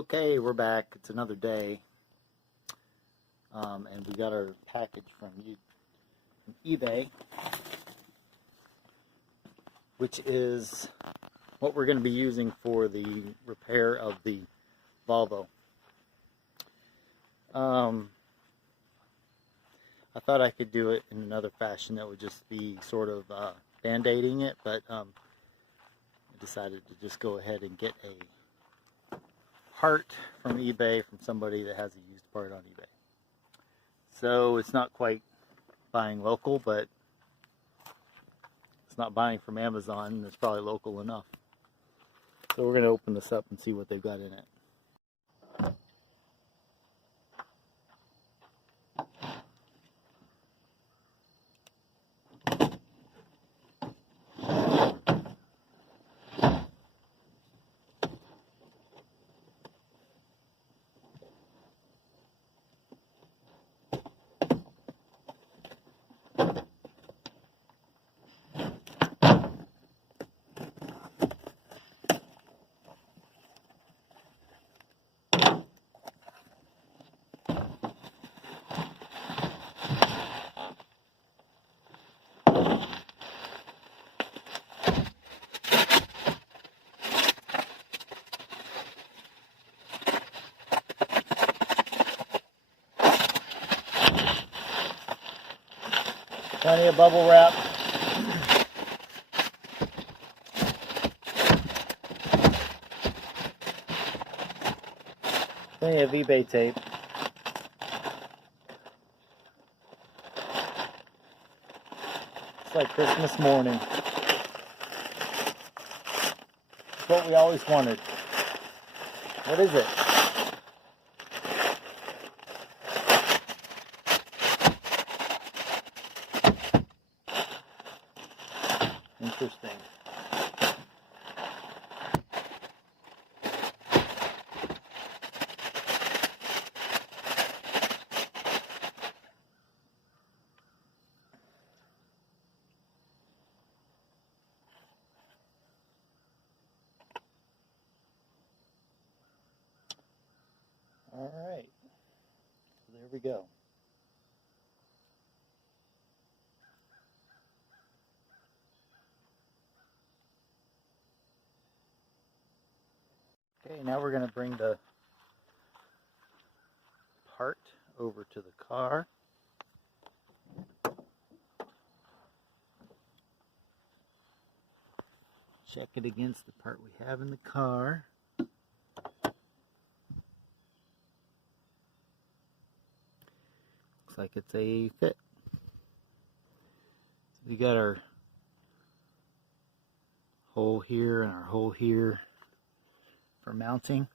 Okay, we're back. It's another day, and we got our package from eBay, which is what we're going to be using for the repair of the Volvo. I thought I could do it in another fashion that would just be sort of band-aiding it, but I decided to just go ahead and get a part from eBay from somebody that has a used part on eBay. So it's not quite buying local, but it's not buying from Amazon, and it's probably local enough. So we're going to open this up and see what they've got in it. Plenty of bubble wrap. Plenty of eBay tape. It's like Christmas morning. It's what we always wanted. What is it? Interesting. All right. So there we go. Okay, now we're going to bring the part over to the car. Check it against the part we have in the car. Looks like it's a fit. So we got our hole here and our hole here for mounting,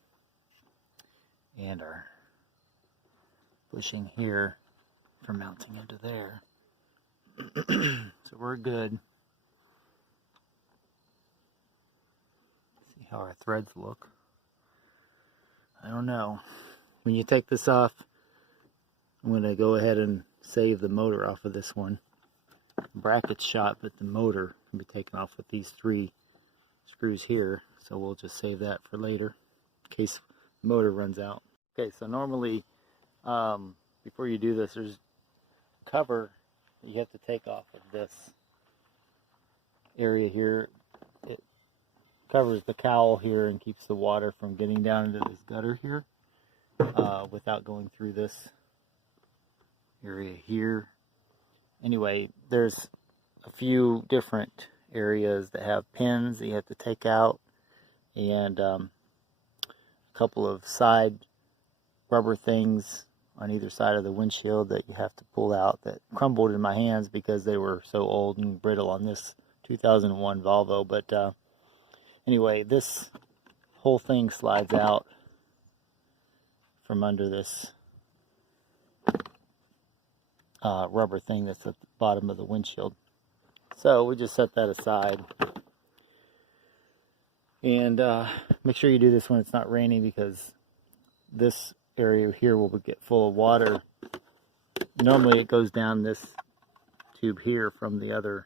and our bushing here for mounting into there. So we're good. See how our threads look. I don't know. When you take this off, I'm going to go ahead and save the motor off of this one. The bracket's shot, but the motor can be taken off with these 3 screws here. So we'll just save that for later in case the motor runs out. Okay, so normally before you do this, there's a cover that you have to take off of this area here. It covers the cowl here and keeps the water from getting down into this gutter here without going through this area here. Anyway, there's a few different areas that have pins that you have to take out, and a couple of side rubber things on either side of the windshield that you have to pull out that crumbled in my hands because they were so old and brittle on this 2001 Volvo. But anyway, this whole thing slides out from under this rubber thing that's at the bottom of the windshield. So we just set that aside. And make sure you do this when it's not raining, because this area here will get full of water. Normally it goes down this tube here from the other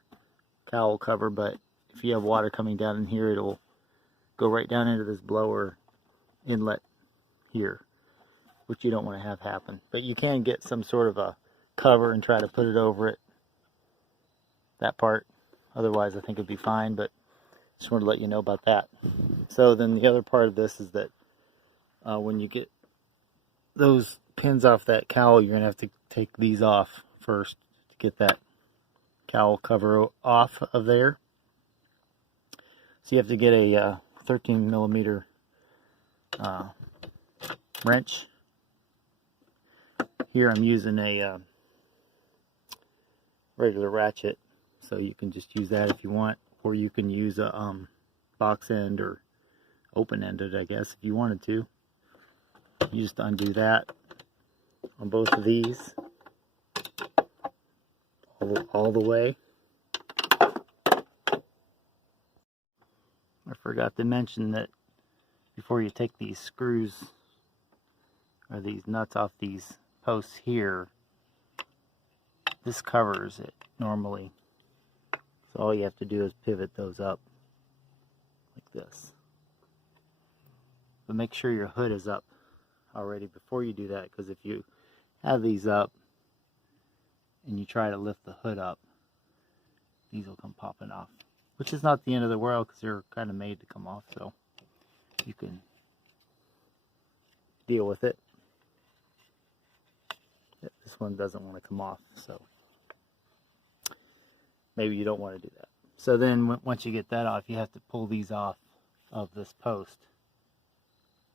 cowl cover, but if you have water coming down in here, it'll go right down into this blower inlet here, which you don't want to have happen. But you can get some sort of a cover and try to put it over it, that part. Otherwise I think it'd be fine, but just wanted to let you know about that. So then the other part of this is that when you get those pins off that cowl, you're going to have to take these off first to get that cowl cover off of there. So you have to get a 13 millimeter wrench. Here I'm using a regular ratchet, so you can just use that if you want, or you can use a box end or open-ended, I guess, if you wanted to. You just undo that on both of these all the way. I forgot to mention that before you take these screws or these nuts off these posts here, this covers it normally. So all you have to do is pivot those up like this. But make sure your hood is up already before you do that, because if you have these up and you try to lift the hood up, these will come popping off. Which is not the end of the world, because they're kind of made to come off, so you can deal with it. This one doesn't want to come off, so maybe you don't want to do that. So then once you get that off, you have to pull these off of this post,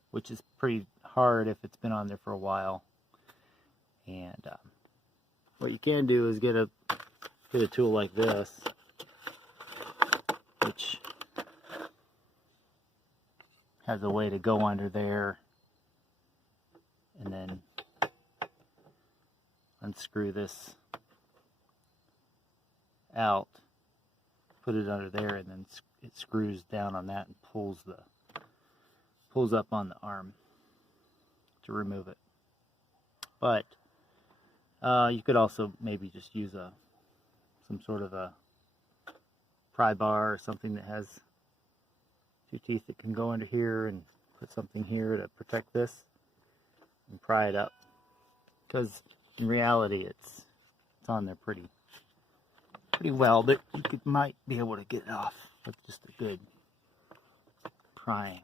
which is pretty hard if it's been on there for a while. And what you can do is get a tool like this, which has a way to go under there, and then unscrew this out, put it under there, and then it screws down on that and pulls up on the arm to remove it. But you could also maybe just use some sort of a pry bar or something that has two teeth that can go under here, and put something here to protect this and pry it up, because in reality it's on there pretty well, but you might be able to get it off with just a good prying.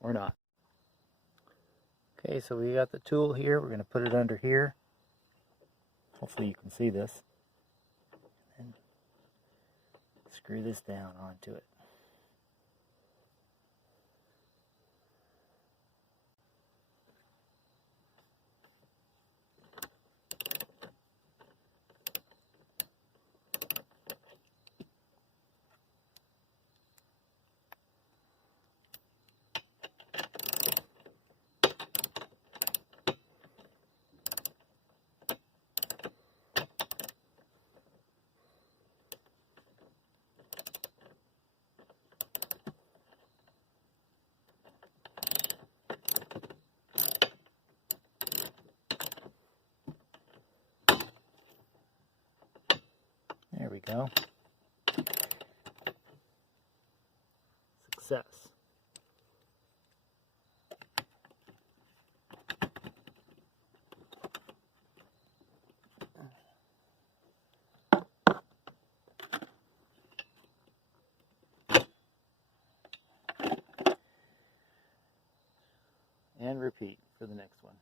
Or not. Okay, so we got the tool here. We're going to put it under here. Hopefully you can see this. And screw this down onto it. There we go. Success. And repeat for the next one.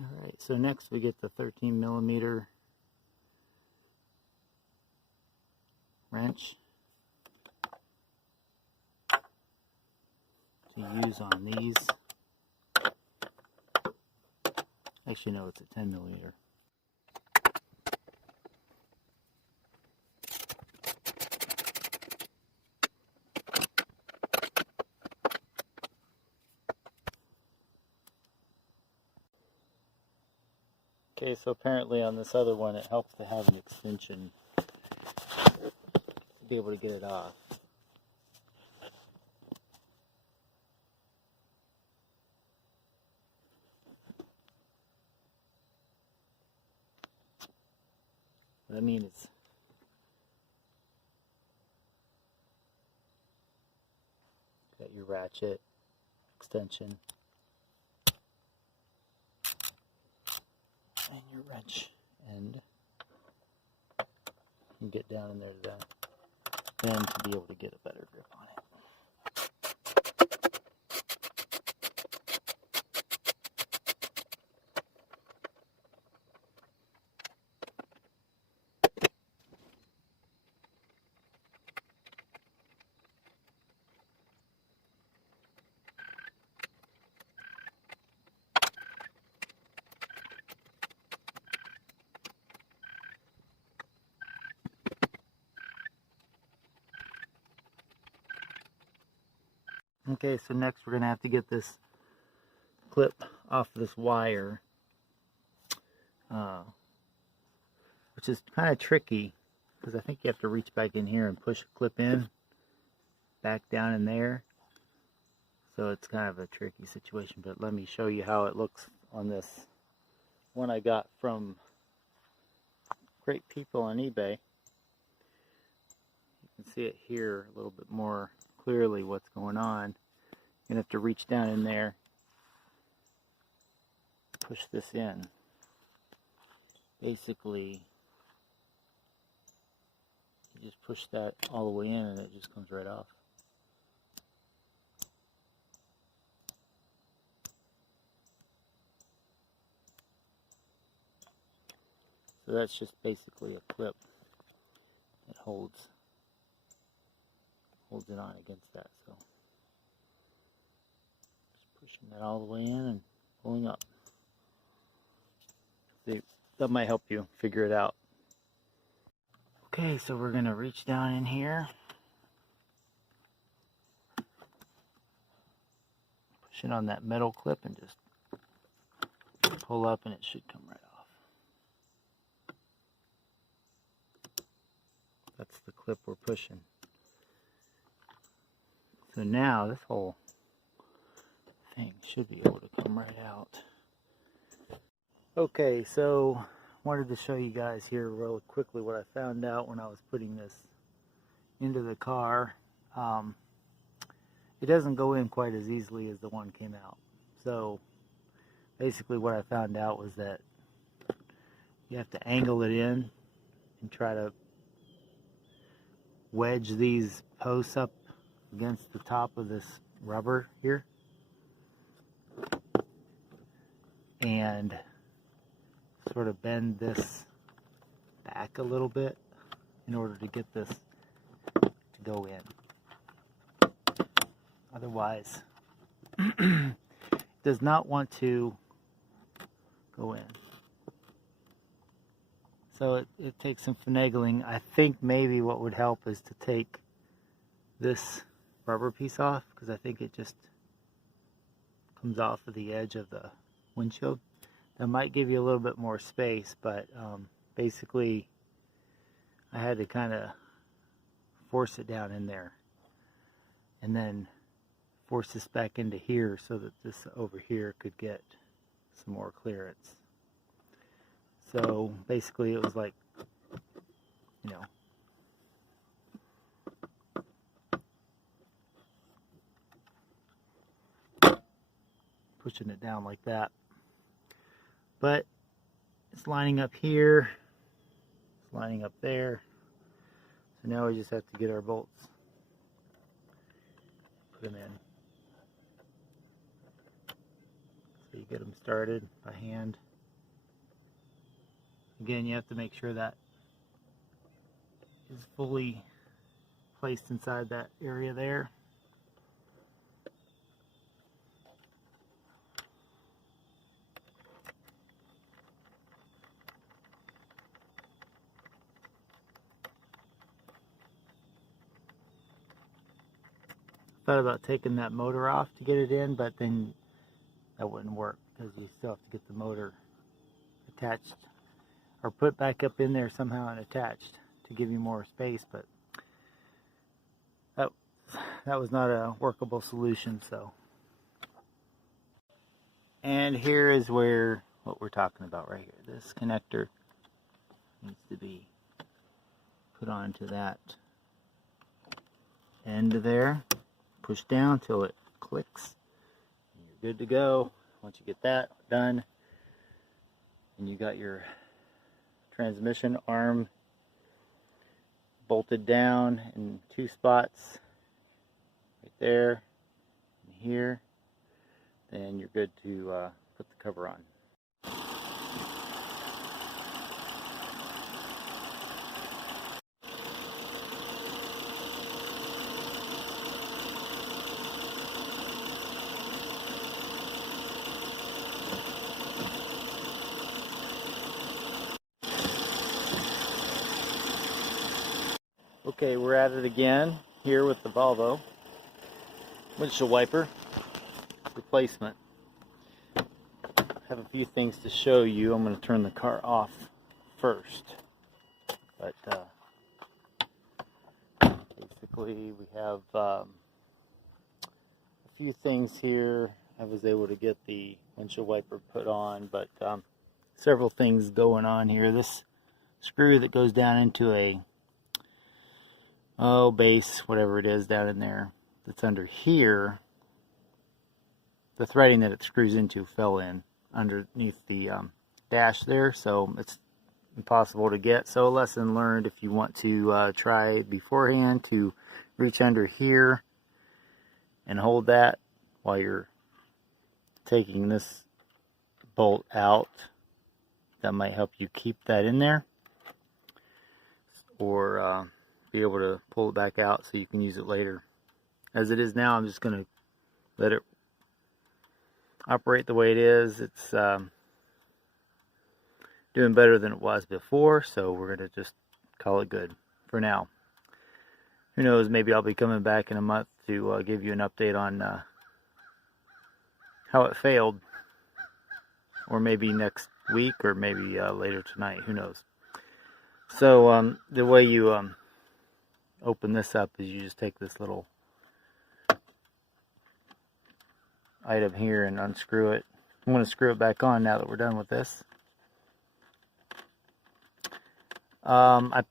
Alright, so next we get the 13 millimeter wrench to use on these. Actually, no, it's a 10 millimeter. Okay, so apparently on this other one it helps to have an extension to be able to get it off. What I mean is, got your ratchet extension and your wrench end. And get down in there to then to be able to get a better grip on it. Okay, so next we're going to have to get this clip off this wire, which is kind of tricky because I think you have to reach back in here and push a clip in, back down in there. So it's kind of a tricky situation, but let me show you how it looks on this one I got from great people on eBay. You can see it here a little bit more clearly what's going on. You're going to have to reach down in there, push this in. Basically, you just push that all the way in and it just comes right off. So that's just basically a clip that holds it on against that. So just pushing that all the way in and pulling up. See, that might help you figure it out. Okay, so we're going to reach down in here, push it on that metal clip and just pull up and it should come right off. That's the clip we're pushing. So now this whole thing should be able to come right out. Okay, so wanted to show you guys here really quickly what I found out when I was putting this into the car. It doesn't go in quite as easily as the one came out. So basically what I found out was that you have to angle it in and try to wedge these posts up against the top of this rubber here, and sort of bend this back a little bit in order to get this to go in. Otherwise, it does not want to go in. So it takes some finagling. I think maybe what would help is to take this rubber piece off, because I think it just comes off of the edge of the windshield. That might give you a little bit more space, but basically I had to kind of force it down in there and then force this back into here so that this over here could get some more clearance. So basically it was like, you know, pushing it down like that. But it's lining up here, it's lining up there. So now we just have to get our bolts, put them in. So you get them started by hand. Again, you have to make sure that is fully placed inside that area there. Thought about taking that motor off to get it in, but then that wouldn't work because you still have to get the motor attached or put back up in there somehow and attached to give you more space, but that was not a workable solution. So, and here is where what we're talking about right here. This connector needs to be put onto that end there, push down till it clicks, and you're good to go. Once you get that done, and you got your transmission arm bolted down in 2 spots, right there and here, then you're good to put the cover on. Okay, we're at it again here with the Volvo windshield wiper replacement. I have a few things to show you. I'm going to turn the car off first, but basically we have a few things here. I was able to get the windshield wiper put on, but several things going on here. This screw that goes down into a base, whatever it is down in there, that's under here, the threading that it screws into fell in underneath the dash there, so it's impossible to get. So a lesson learned, if you want to try beforehand to reach under here and hold that while you're taking this bolt out. That might help you keep that in there, or be able to pull it back out so you can use it later. As it is now, I'm just going to let it operate the way it is. It's doing better than it was before, so we're going to just call it good for now. Who knows, maybe I'll be coming back in a month to give you an update on how it failed, or maybe next week, or maybe later tonight, who knows. So the way you open this up is you just take this little item here and unscrew it. I'm going to screw it back on now that we're done with this. I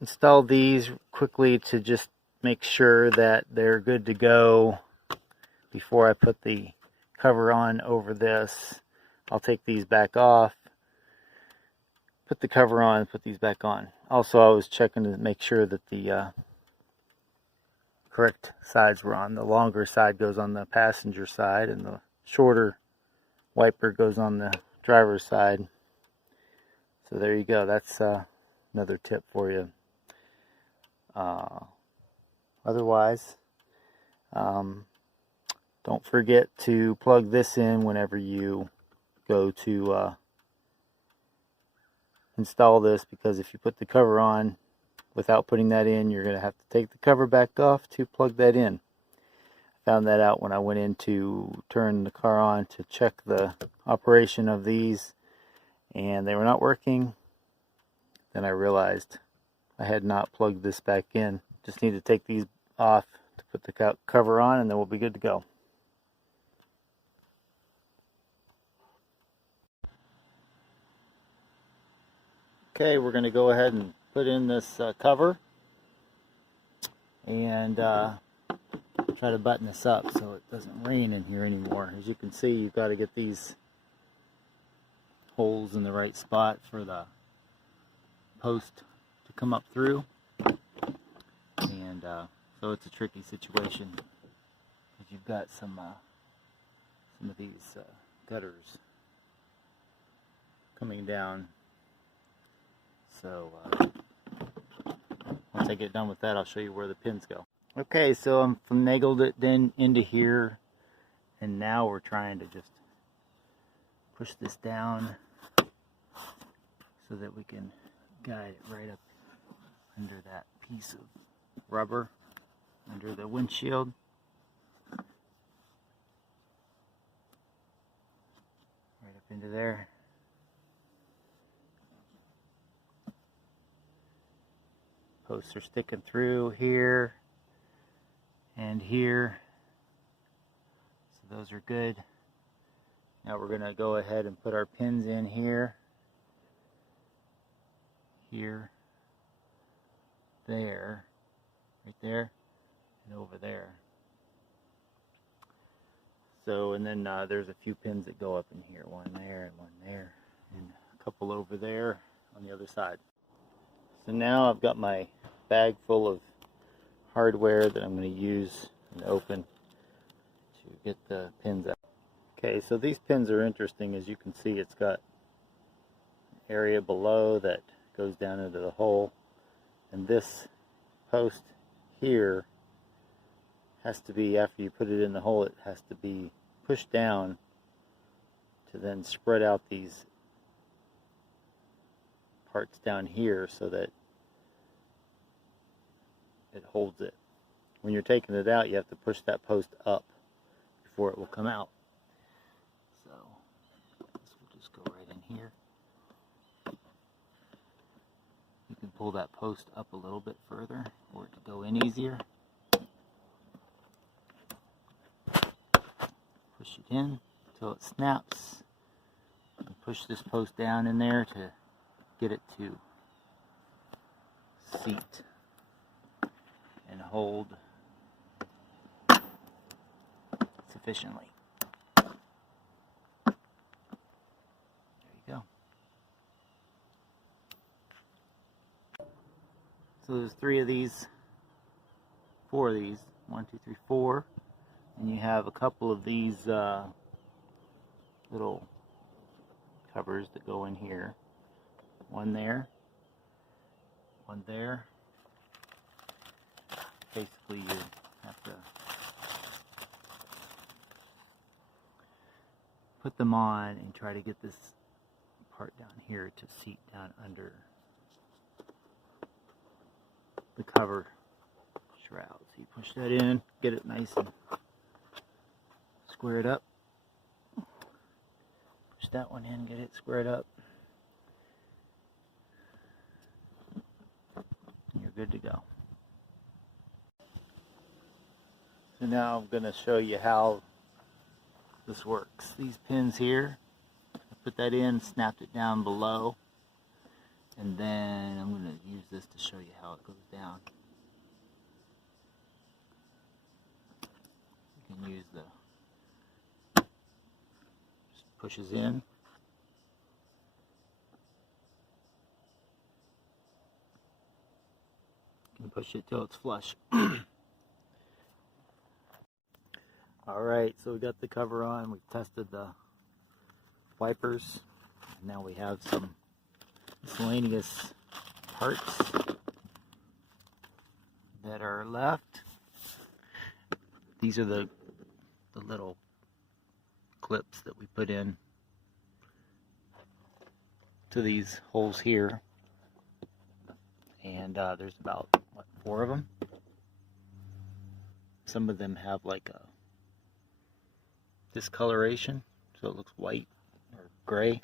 installed these quickly to just make sure that they're good to go before I put the cover on over this. I'll take these back off, put the cover on, put these back on. Also, I was checking to make sure that the correct sides were on. The longer side goes on the passenger side, and the shorter wiper goes on the driver's side. So there you go. That's another tip for you. Otherwise, don't forget to plug this in whenever you go to install this, because if you put the cover on without putting that in, you're going to have to take the cover back off to plug that in. I found that out when I went in to turn the car on to check the operation of these, and they were not working. Then I realized I had not plugged this back in. Just need to take these off to put the cover on, and then we'll be good to go. Okay, we're going to go ahead and put in this cover and try to button this up so it doesn't rain in here anymore. As you can see, you've got to get these holes in the right spot for the post to come up through, and so it's a tricky situation because you've got some of these gutters coming down. So once I get done with that, I'll show you where the pins go. Okay, so I'm finagled it then into here, and now we're trying to just push this down so that we can guide it right up under that piece of rubber under the windshield. Right up into there. Posts are sticking through here and here. So those are good. Now we're going to go ahead and put our pins in here, here, there, right there, and over there. So, and then there's a few pins that go up in here, one there and one there, and a couple over there on the other side. So now I've got my bag full of hardware that I'm going to use and open to get the pins out. Okay, so these pins are interesting. As you can see, it's got an area below that goes down into the hole, and this post here has to be, after you put it in the hole, it has to be pushed down to then spread out these parts down here so that it holds it. When you're taking it out, you have to push that post up before it will come out. So this will just go right in here. You can pull that post up a little bit further for it to go in easier. Push it in until it snaps, and push this post down in there to get it to seat and hold sufficiently. There you go. So there's 3 of these, 4 of these, 1, 2, 3, 4. And you have a couple of these little covers that go in here. One there, one there. Basically, you have to put them on and try to get this part down here to seat down under the cover shroud. So you push that in, get it nice and square it up. Push that one in, get it squared up. And you're good to go. So now I'm going to show you how this works. These pins here, I put that in, snapped it down below, and then I'm going to use this to show you how it goes down. You can use the pushes in. You can push it till it's flush. Alright, so we got the cover on, we've tested the wipers, and now we have some miscellaneous parts that are left. These are the little clips that we put in to these holes here, and there's about, what, 4 of them. Some of them have like a discoloration, so it looks white or gray.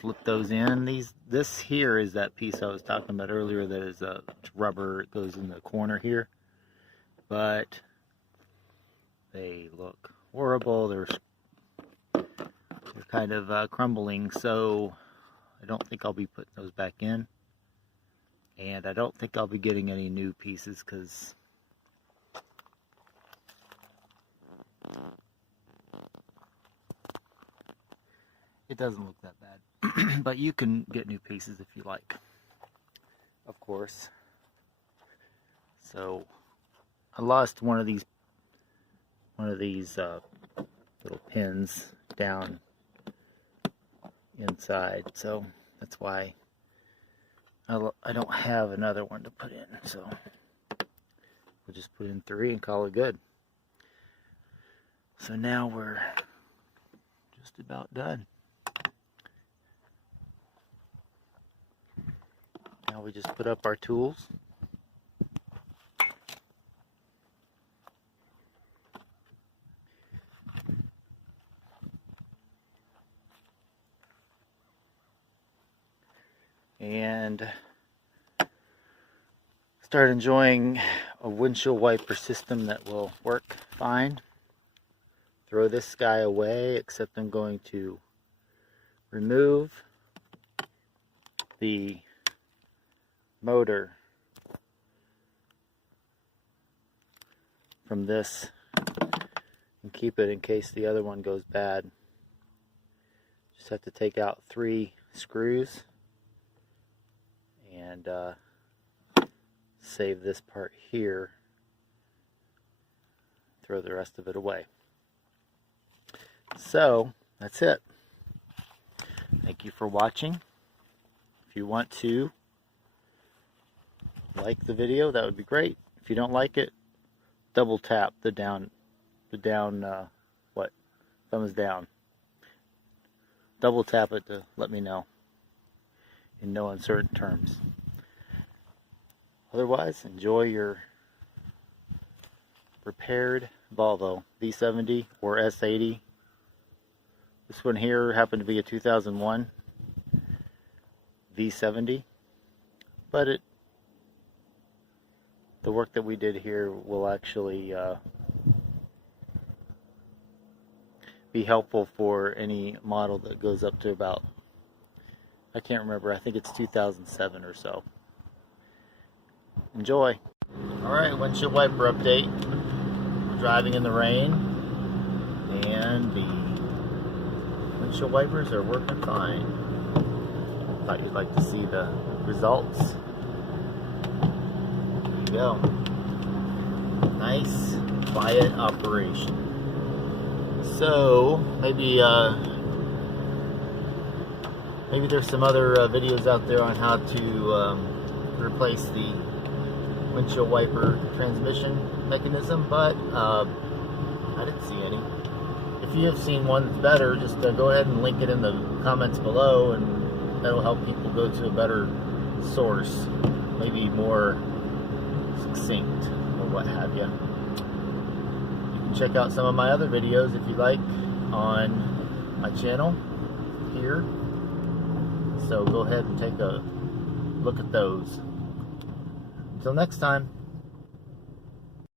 Slip those in. This here is that piece I was talking about earlier that is rubber. It goes in the corner here, but they look horrible. They're kind of crumbling, so I don't think I'll be putting those back in, and I don't think I'll be getting any new pieces because it doesn't look that bad. But you can get new pieces if you like, of course. So I lost one of these little pins down inside, so that's why I don't have another one to put in. So we'll just put in 3 and call it good. So now we're just about done. Now we just put up our tools. And start enjoying a windshield wiper system that will work fine. Throw this guy away, except I'm going to remove the motor from this and keep it in case the other one goes bad. Just have to take out 3 screws and save this part here. Throw the rest of it away. So that's it. Thank you for watching. If you want to like the video, that would be great. If you don't like it, double tap the down thumbs down. Double tap it to let me know in no uncertain terms. Otherwise, enjoy your repaired Volvo V70 or S80. This one here happened to be a 2001 V70, but the work that we did here will actually be helpful for any model that goes up to about, I can't remember, I think it's 2007 or so. Enjoy. Alright, windshield wiper update. We're driving in the rain and the windshield wipers are working fine. Thought you'd like to see the results. There you go. Nice, quiet operation. So maybe there's some other videos out there on how to replace the windshield wiper transmission mechanism, but I didn't see any. If you have seen one that's better, just go ahead and link it in the comments below, and that'll help people go to a better source, maybe more succinct or what have you. You can check out some of my other videos if you like on my channel here, so go ahead and take a look at those. Until next time.